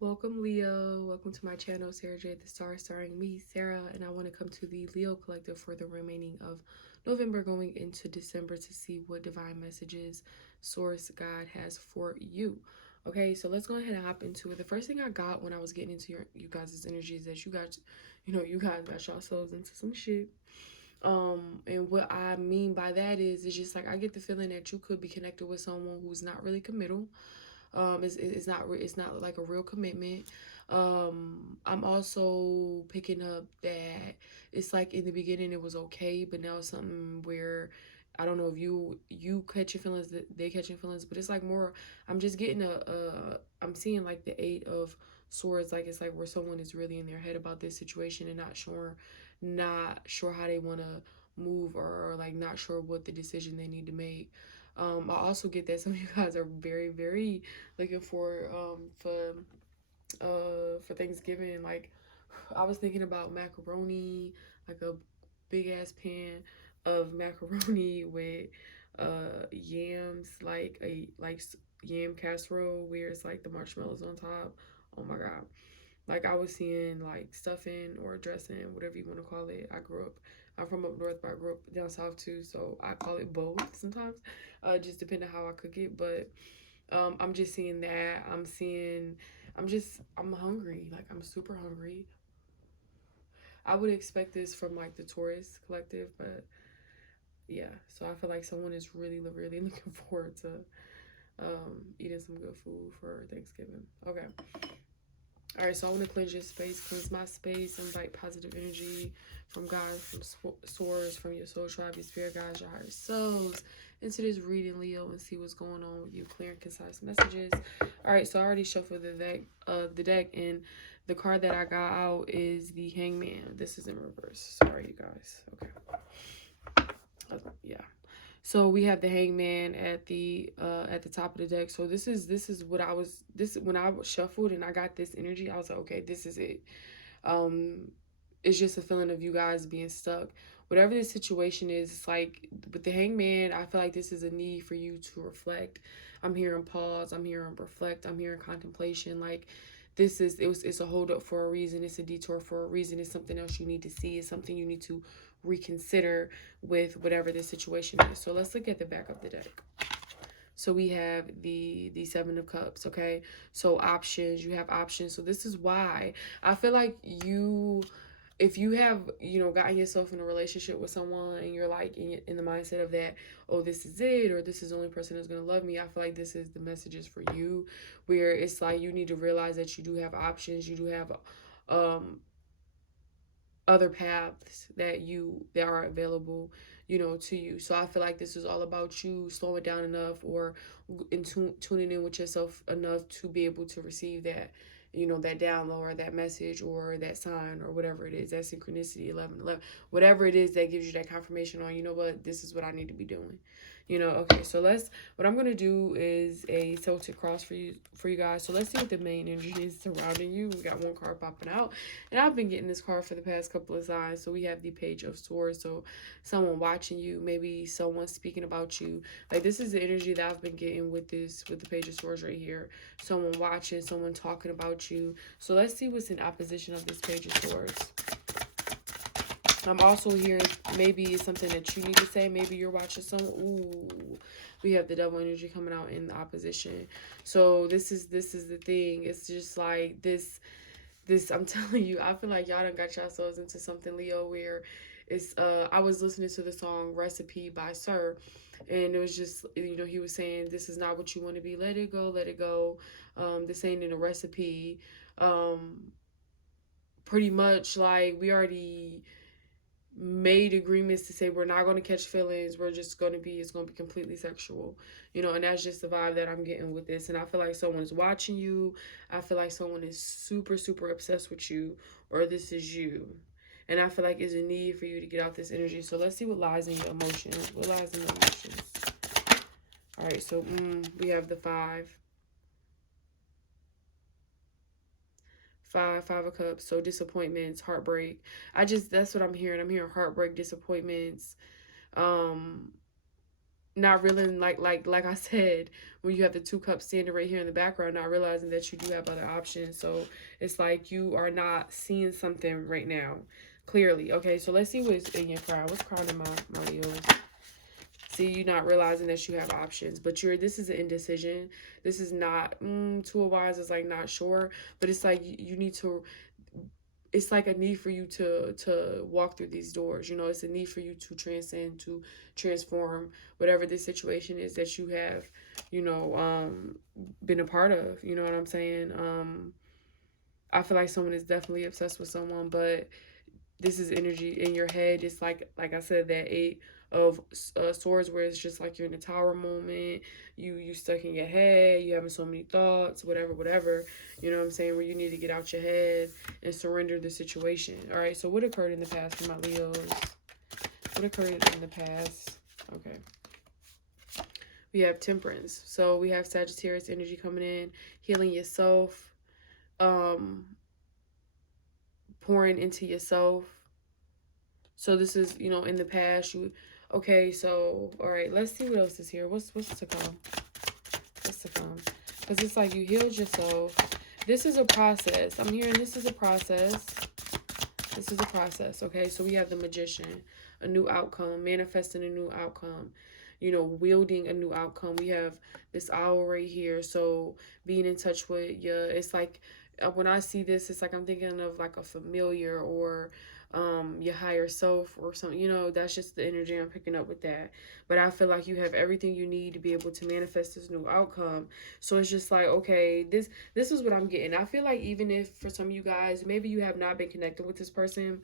Welcome, Leo. Welcome to my channel, SarahjTHESTAR, starring me, Sarah, and I want to come to the Leo Collective for the remaining of November going into December to see what divine messages Source God has for you. Okay, so let's go ahead and hop into it. The first thing I got when I was getting into you guys' energy is that you guys got yourselves into some shit. And what I mean by that is it's just like I get the feeling that you could be connected with someone who's not really committal. It's not like a real commitment. I'm also picking up that it's like in the beginning it was okay, but now it's something where I don't know if you catching feelings, they catching feelings, but it's like more. I'm just getting I'm seeing like the 8 of Swords, like it's like where someone is really in their head about this situation and not sure how they want to move, or like not sure what the decision they need to make. I also get that some of you guys are very, very looking for Thanksgiving. Like I was thinking about macaroni, like a big ass pan of macaroni with yams, like a yam casserole where it's like the marshmallows on top. Oh my god. Like I was seeing like stuffing or dressing, whatever you want to call it. I'm from up north, but I grew up down south too, so I call it both sometimes. Just depending how I cook it. But I'm just seeing that. I'm hungry. Like I'm super hungry. I would expect this from like the Taurus collective, but yeah. So I feel like someone is really, really looking forward to eating some good food for Thanksgiving. Okay. All right, so I want to cleanse your space, cleanse my space, invite positive energy from God, from source, from your soul tribe, your spirit guides, your higher selves into this reading, Leo, and see what's going on with you. Clear and concise messages. All right, so I already shuffled the deck, and the card that I got out is the Hangman. This is in reverse. Sorry, you guys. Okay. Yeah. So we have the Hangman at the top of the deck. So this is what I was this when I shuffled and I got this energy. I was like, okay, this is it. Um, it's just a feeling of you guys being stuck. Whatever the situation is, it's like with the Hangman, I feel like this is a need for you to reflect. I'm hearing pause. I'm hearing reflect. I'm hearing contemplation. Like it's a hold up for a reason. It's a detour for a reason. It's something else you need to see. It's something you need to reconsider with whatever the situation is. So let's look at the back of the deck. So we have the 7 of Cups. Okay, so options, you have options. So this is why I feel like if you have gotten yourself in a relationship with someone and you're like in the mindset of that, oh, this is it, or this is the only person that's going to love me, I feel like this is the messages for you, where it's like you need to realize that you do have options. You do have um other paths that are available, to you. So I feel like this is all about you slowing down enough, or tuning in with yourself enough to be able to receive that, that download or that message or that sign or whatever it is, that synchronicity 1111, whatever it is that gives you that confirmation on, what, this is what I need to be doing. Okay, so what I'm gonna do is a Celtic cross for you guys. So let's see what the main energy is surrounding you. We got one card popping out, and I've been getting this card for the past couple of times. So we have the Page of Swords. So someone watching you, maybe someone speaking about you. Like this is the energy that I've been getting with the Page of Swords right here. Someone watching, someone talking about you. So let's see what's in opposition of this Page of Swords. I'm also hearing maybe it's something that you need to say. Maybe you're watching someone. Ooh, we have the Devil energy coming out in the opposition. So this is the thing. It's just like this. I'm telling you, I feel like y'all done got yourselves into something, Leo, where it's I was listening to the song Recipe by Sir, and it was just, he was saying, this is not what you want to be, let it go, let it go. This ain't in a recipe. Pretty much like we already made agreements to say we're not going to catch feelings, we're just going to be, it's going to be completely sexual, and that's just the vibe that I'm getting with this. And I feel like someone's watching you. I feel like someone is super, super obsessed with you, or this is you. And I feel like there's a need for you to get out this energy. So let's see what lies in your emotions. What lies in your emotions? All right, so we have the five of Cups. So disappointments, heartbreak. That's what I'm hearing. I'm hearing heartbreak, disappointments, um not realizing, like I said, when you have the two cups standing right here in the background, not realizing that you do have other options. So it's like you are not seeing something right now clearly. Okay, so let's see what's in your crown. What's crowning my Leos? See, you not realizing that you have options, but this is an indecision. This is not two of wands is like not sure, but it's like you need to, it's like a need for you to walk through these doors. You know, it's a need for you to transcend, to transform whatever this situation is that you have, you know, been a part of. You know what I'm saying? I feel like someone is definitely obsessed with someone, but this is energy in your head. It's like I said, that eight of swords, where it's just like you're in a tower moment. You stuck in your head. You having so many thoughts, whatever. You know what I'm saying? Where you need to get out your head and surrender the situation. All right. So what occurred in the past for my Leos? What occurred in the past? Okay. We have Temperance. So we have Sagittarius energy coming in, healing yourself, um, pouring into yourself. So this is, you know, in the past. You okay? So all right, let's see what else is here. What's to come? What's to come? Because it's like you healed yourself. This is a process. I'm hearing this is a process. This is a process. Okay, so we have the Magician, a new outcome, manifesting a new outcome. You know, wielding a new outcome. We have this owl right here. So being in touch with your, it's like when I see this, it's like I'm thinking of like a familiar or your higher self or something. You know, that's just the energy I'm picking up with that. But I feel like you have everything you need to be able to manifest this new outcome. So it's just like, okay, this is what I'm getting. I feel like even if for some of you guys, maybe you have not been connected with this person,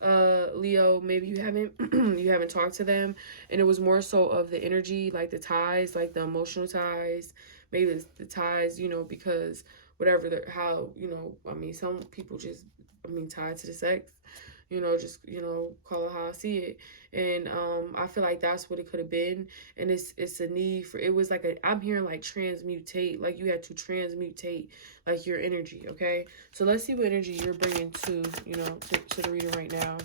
Leo, maybe you haven't you haven't talked to them, and it was more so of the energy, like the ties, like the emotional ties, maybe it's the ties, you know, because whatever the how, you know, I mean, some people just, I mean, tied to the sex, you know, just, you know, call it how I see it. And I feel like that's what it could have been. And it's a need for, it was like a, I'm hearing like transmutate, like you had to transmutate like your energy. Okay, so let's see what energy you're bringing to, you know, to the reader right now.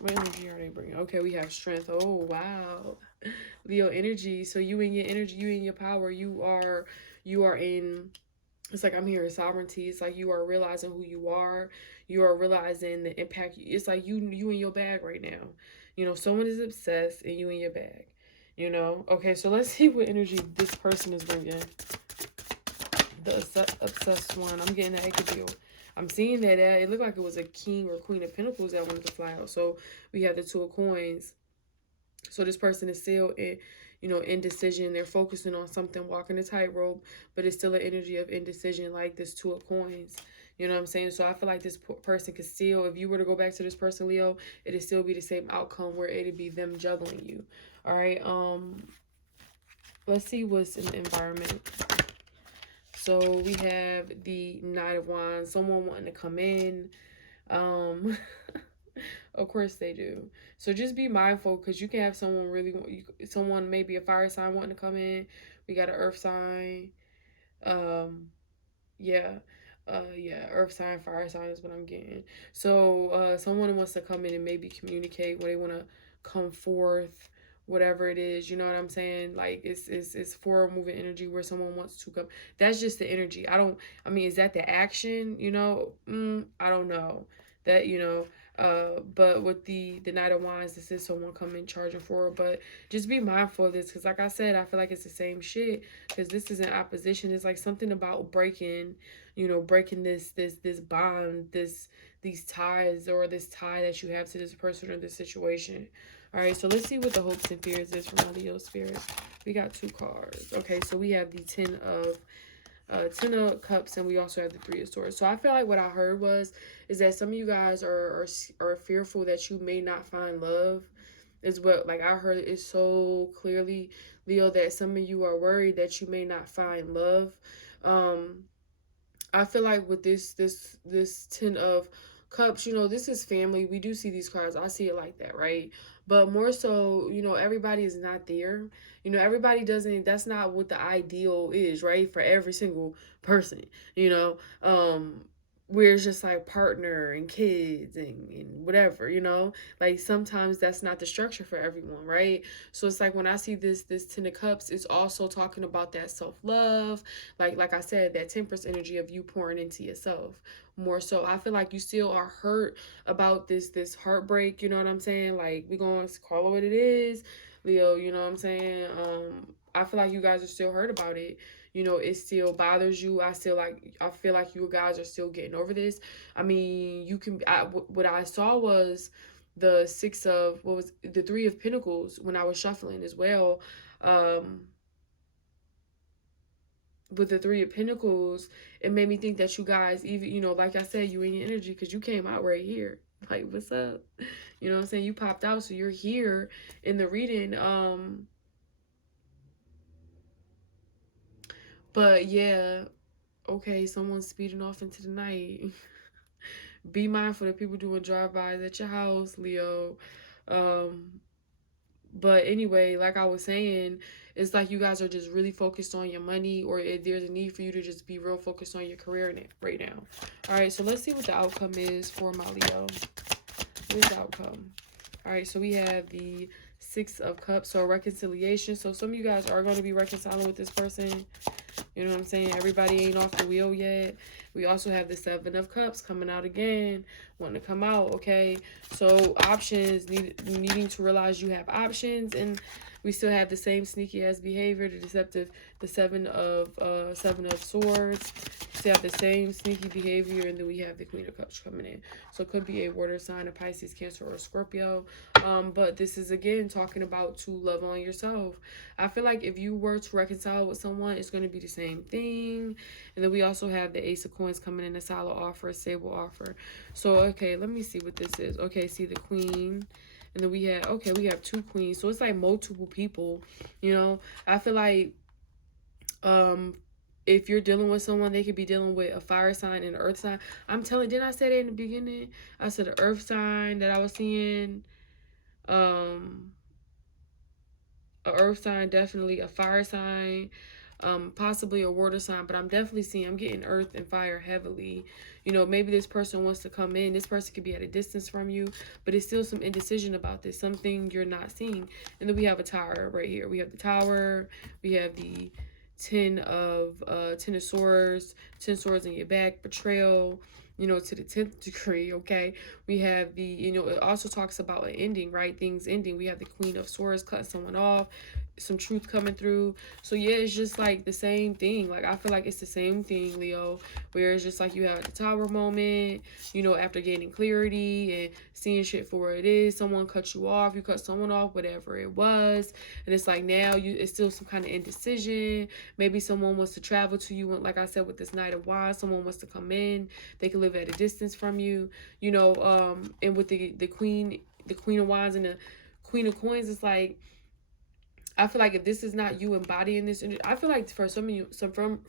What energy are they bringing? Okay, we have strength. Oh wow, Leo energy. So you in your energy, you in your power, you are in, it's like I'm hearing sovereignty. It's like you are realizing who you are. You are realizing the impact. It's like you in your bag right now. You know, someone is obsessed and you in your bag. You know. Okay, so let's see what energy this person is bringing. The obsessed one. I'm getting that it could be. I'm seeing that it looked like it was a king or queen of pentacles that wanted to fly out. So we have the two of coins. So this person is still in, you know, indecision. They're focusing on something, walking a tightrope, but it's still an energy of indecision, like this two of coins. You know what I'm saying? So I feel like this person could still, if you were to go back to this person, Leo, it'd still be the same outcome where it'd be them juggling you. All right. Let's see what's in the environment. So we have the Knight of Wands, someone wanting to come in. Of course they do. So just be mindful, because you can have someone someone maybe a fire sign wanting to come in. We got an earth sign. Um, yeah. Yeah, earth sign, fire sign is what I'm getting. So someone wants to come in and maybe communicate where they want to come forth, whatever it is, you know what I'm saying? Like it's forward moving energy where someone wants to come. That's just the energy. I mean, is that the action, you know? I don't know. That, you know, but with the Knight of Wands, this is someone coming charging forward. But just be mindful of this, because like I said, I feel like it's the same shit, because this is an opposition. It's like something about breaking, you know, breaking this bond, these ties, or this tie that you have to this person or this situation. All right, so let's see what the hopes and fears is for my Leo spirit. We got two cards. Okay, so we have the Ten of Cups, and we also have the Three of Swords. So I feel like what I heard is that some of you guys are fearful that you may not find love. Is what, like, I heard it so clearly, Leo, that some of you are worried that you may not find love. I feel like with this Ten of Cups, you know, this is family. We do see these cards. I see it like that, right? But more so, you know, everybody is not there. You know, everybody doesn't, that's not what the ideal is, right? For every single person, you know. where it's just like partner and kids and whatever, you know, like sometimes that's not the structure for everyone, right? So it's like when I see this 10 of cups, it's also talking about that self-love, like I said, that temperance energy of you pouring into yourself more. So I feel like you still are hurt about this heartbreak, you know what I'm saying? Like we gonna call it what it is, Leo, you know what I'm saying? I feel like you guys are still hurt about it. You know, it still bothers you. I feel like you guys are still getting over this. I mean, what I saw was the six of what was the 3 of Pentacles when I was shuffling as well. um with the 3 of Pentacles, it made me think that you guys, even, you know, like I said, you in your energy, because you came out right here. Like, what's up? You know what I'm saying? You popped out, so you're here in the reading. But yeah, okay, someone's speeding off into the night. Be mindful that people doing drive-bys at your house, Leo. Um, but anyway, like I was saying, it's like you guys are just really focused on your money, or if there's a need for you to just be real focused on your career right now. All right, so let's see what the outcome is for my Leo. What is the outcome? All right, so we have the 6 of Cups, so reconciliation. So some of you guys are going to be reconciling with this person. You know what I'm saying? Everybody ain't off the wheel yet. We also have the 7 of Cups coming out again, wanting to come out, okay? So options, needing to realize you have options, and we still have the same sneaky ass behavior, the deceptive, the 7 of Swords. We have the same sneaky behavior, and then we have the Queen of Cups coming in. So it could be a water sign, a Pisces, Cancer, or a Scorpio. But this is again talking about to love on yourself. I feel like if you were to reconcile with someone, it's going to be the same thing. And then we also have the Ace of Coins coming in, a solid offer, a stable offer. So, okay, let me see what this is. Okay, see the Queen. And then we have 2 queens. So it's like multiple people, you know. I feel like if you're dealing with someone, they could be dealing with a fire sign and an earth sign. I'm telling, didn't I say that in the beginning? I said the earth sign that I was seeing. Um a earth sign, definitely a fire sign, possibly a water sign, but I'm getting earth and fire heavily. You know, maybe this person wants to come in. This person could be at a distance from you, but it's still some indecision about this, something you're not seeing. And then we have a tower right here. We have the tower. We have the 10 of Swords, 10 swords in your back, betrayal, you know, to the 10th degree, okay? We have the, you know, it also talks about an ending, right? Things ending. We have the Queen of Swords, cut someone off, some truth coming through. So yeah, it's just like the same thing. Like I feel like it's the same thing, Leo, where it's just like you have the tower moment, you know, after gaining clarity and seeing shit for what it is. Someone cut you off, you cut someone off, whatever it was. And it's like now it's still some kind of indecision. Maybe someone wants to travel to you, and like I said, with this Knight of Wands, someone wants to come in. They can live at a distance from you, you know. And with the Queen of Wands and the Queen of Coins, it's like I feel like if this is not you embodying this energy, I feel like for some of you,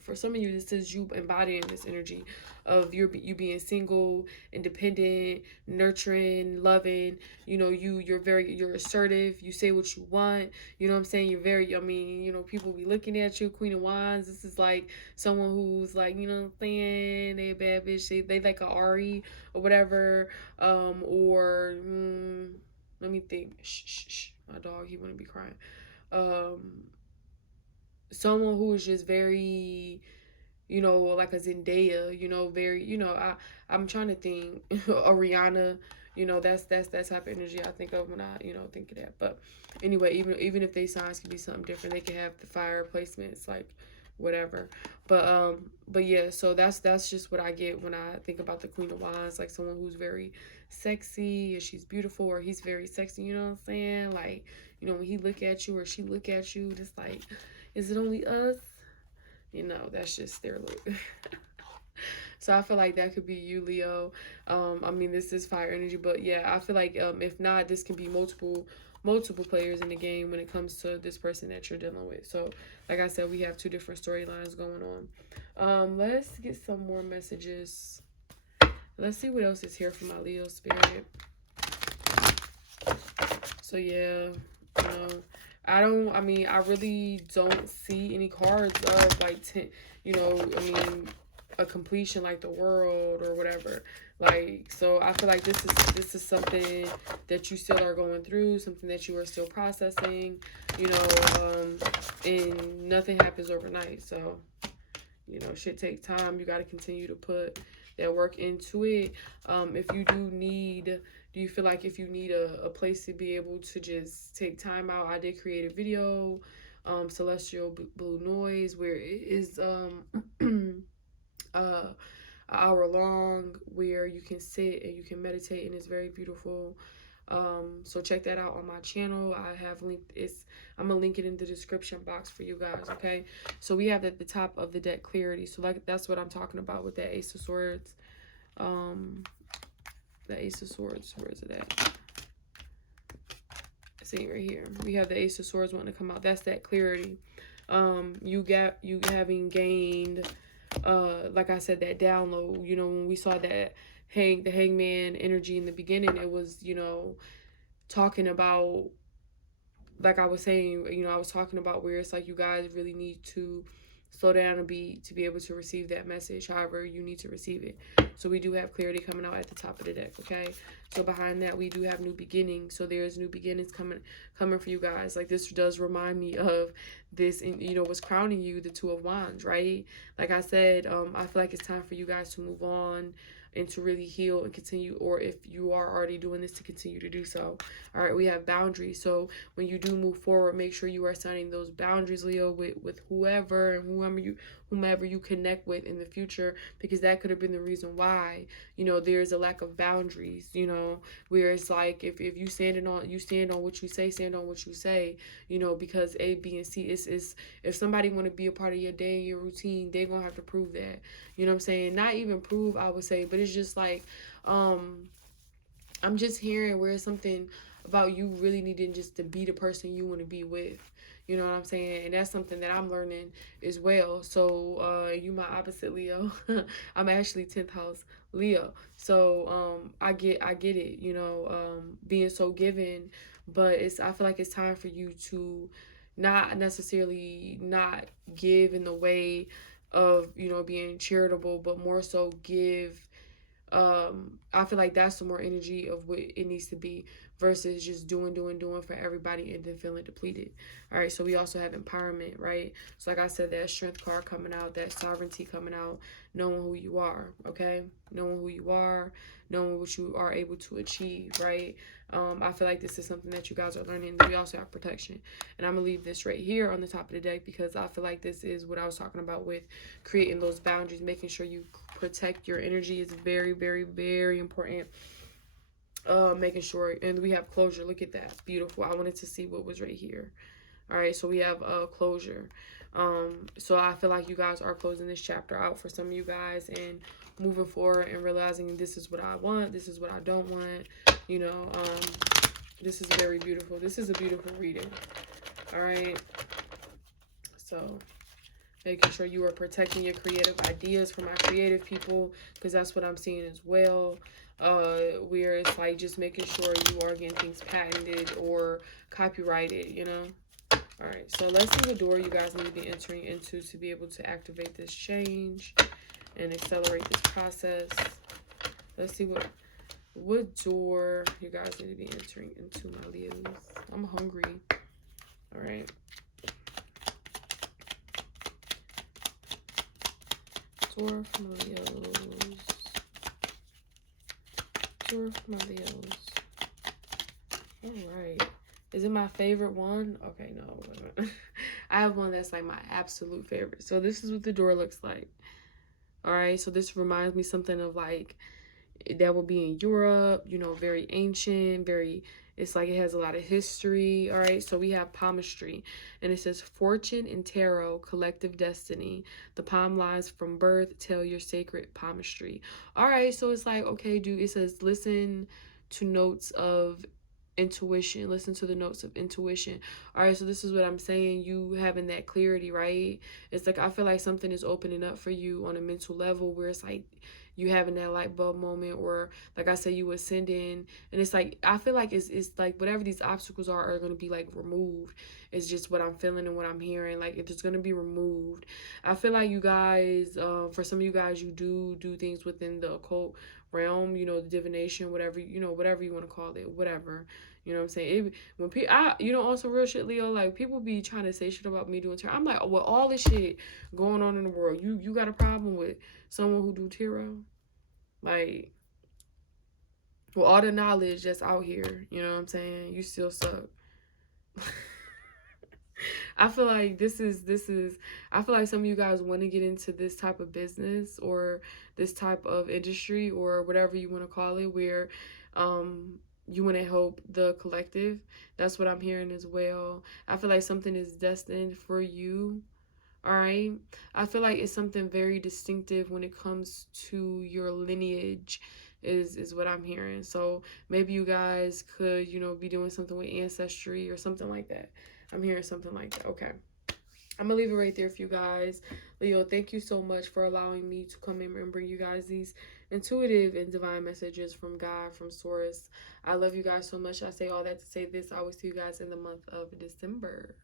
for some of you, this is you embodying this energy of you being single, independent, nurturing, loving. You know, you're assertive. You say what you want. You know what I'm saying? You're very. I mean, you know, people be looking at you. Queen of Wands. This is like someone who's like, you know what I'm saying? They a bad bitch. They like a Ari or whatever. Or let me think. Shh. My dog, he wouldn't be crying. um Someone who is just very, you know, like a Zendaya, you know, very, you know, I'm trying to think a Rihanna, you know, that's that type of energy I think of when I, you know, think of that. But anyway, even if they signs could be something different, they could have the fire placements, like whatever. But yeah, so that's just what I get when I think about the Queen of Wands, like someone who's very sexy, or she's beautiful, or he's very sexy, you know what I'm saying? Like, you know, when he look at you or she look at you, it's like, is it only us? You know, that's just their look. So I feel like that could be you, Leo. I mean, this is fire energy, but yeah, I feel like if not, this can be multiple players in the game when it comes to this person that you're dealing with. So like I said, we have 2 different storylines going on. Let's get some more messages. Let's see what else is here for my Leo spirit. So yeah, you know, I really don't see any cards of like 10, you know, I mean, a completion like the world or whatever. Like, so I feel like this is something that you still are going through, something that you are still processing, you know, and nothing happens overnight. So, you know, shit takes time. You got to continue to put that work into it. If you do you feel like if you need a place to be able to just take time out? I did create a video, Celestial Blue Noise, where it is uh, an hour long, where you can sit and you can meditate, and it's very beautiful. So check that out on my channel. I have linked I'm gonna link it in the description box for you guys. Okay, so we have at the top of the deck clarity. So like that's what I'm talking about with that Ace of Swords. The Ace of Swords, where is it at? See right here, we have the Ace of Swords wanting to come out. That's that clarity. You having gained, like I said, that download. You know, when we saw that the Hangman energy in the beginning, it was, you know, talking about, like I was saying, you know, I was talking about where it's like you guys really need to slow down and to be able to receive that message however you need to receive it. So we do have clarity coming out at the top of the deck. Okay, so behind that we do have new beginnings. So there's new beginnings coming for you guys. Like, this does remind me of this, you know, what's crowning you, the Two of Wands, right? Like I said, I feel like it's time for you guys to move on and to really heal and continue, or if you are already doing this, to continue to do so. All right, we have boundaries. So when you do move forward, make sure you are setting those boundaries, Leo, with whoever and whomever you connect with in the future, because that could have been the reason why, you know, there's a lack of boundaries, you know, where it's like if you stand on what you say, stand on what you say, you know, because A, B, and C is if somebody want to be a part of your day and your routine, they're gonna have to prove that. You know what I'm saying? Not even prove, I would say, but it's just like, I'm just hearing where it's something about you really needing just to be the person you want to be with. You know what I'm saying? And that's something that I'm learning as well. So you my opposite, Leo. I'm actually 10th house Leo. So I get it, you know, being so given, but I feel like it's time for you to not necessarily not give in the way of, you know, being charitable, but more so give. I feel like that's the more energy of what it needs to be, versus just doing for everybody and then feeling depleted. All right, so we also have empowerment, right? So like I said, that strength card coming out, that sovereignty coming out, knowing who you are. Okay, knowing who you are, knowing what you are able to achieve, right? I feel like this is something that you guys are learning. We also have protection, and I'm gonna leave this right here on the top of the deck, because I feel like this is what I was talking about with creating those boundaries, making sure you protect your energy is very, very, very important. Making sure, and we have closure. Look at that, beautiful. I wanted to see what was right here. All right, so we have closure. So I feel like you guys are closing this chapter out for some of you guys and moving forward and realizing this is what I want, this is what I don't want. You know, this is very beautiful. This is a beautiful reading. All right, so making sure you are protecting your creative ideas for my creative people, because that's what I'm seeing as well. Where it's like just making sure you are getting things patented or copyrighted, you know. All right, so let's see what door you guys need to be entering into to be able to activate this change and accelerate this process. Let's see what door you guys need to be entering into, my Leos. I'm hungry. All right. Door for my Leos. Door for my Leos. All right. Is it my favorite one? Okay, no. I have one that's like my absolute favorite. So this is what the door looks like. All right. So this reminds me something of like that would be in Europe, you know, very ancient, it's like it has a lot of history. All right, so we have palmistry, and it says fortune and tarot, collective destiny. The palm lines from birth tell your sacred palmistry. All right, so it's like, okay, dude, it says listen to notes of intuition, listen to the notes of intuition. All right, so this is what I'm saying, you having that clarity, right? It's like I feel like something is opening up for you on a mental level, where it's like you having that light bulb moment, or like I said, you ascending, and it's like I feel like it's like whatever these obstacles are going to be like removed. It's just what I'm feeling and what I'm hearing. Like it's just going to be removed. I feel like you guys, for some of you guys, you do things within the occult realm, you know, the divination, whatever, you know, whatever you want to call it, whatever. You know what I'm saying? When people, you know, also real shit, Leo. Like people be trying to say shit about me doing tarot. I'm like, oh, with all this shit going on in the world, you got a problem with someone who do tarot? Like, with all the knowledge that's out here, you know what I'm saying? You still suck. I feel like this is I feel like some of you guys want to get into this type of business or this type of industry or whatever you want to call it, where um you want to help the collective. That's what I'm hearing as well. I feel like something is destined for you. All right. I feel like it's something very distinctive when it comes to your lineage is what I'm hearing. So maybe you guys could, you know, be doing something with ancestry or something like that. I'm hearing something like that. Okay. I'm gonna leave it right there for you guys. Leo, thank you so much for allowing me to come in and bring you guys these intuitive and divine messages from God, from Source. I love you guys so much. I say all that to say this. I will see you guys in the month of December.